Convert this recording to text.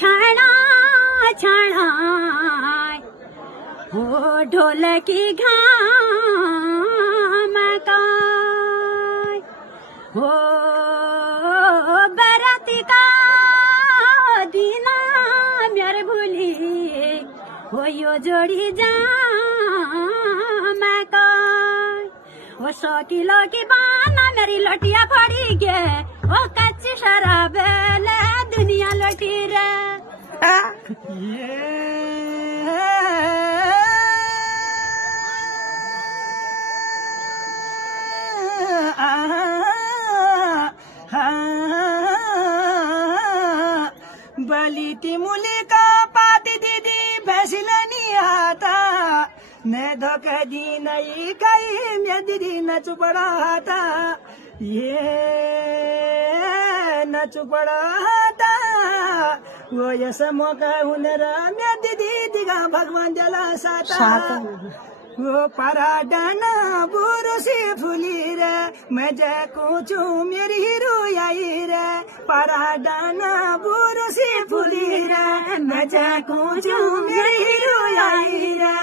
छाड़ा छाड़ा हो ढोलकी घाम का हो बराती का दीना मेरे भूली हो यो जोड़ी जाम का हो 100 किलो की बाना मेरी लोटिया पड़ी गे वो कच्ची शराब ले दुनिया लोटी रे बली तिमुली का पाती दीदी फैसलनी आता मैं धोखा दी नहीं कहीं मैं दीदी न चुपड़ा था ये न चुपड़ा था वो ऐसा मौका हुनर मैं दीदी दिगा भगवान जला साता वो पराडाना बुरो से फुली रे मैं जाकू चू मेरी हीरो आई रे पराडाना बुरो से फुली रे मैं जाकू चू मेरी हीरो आई रे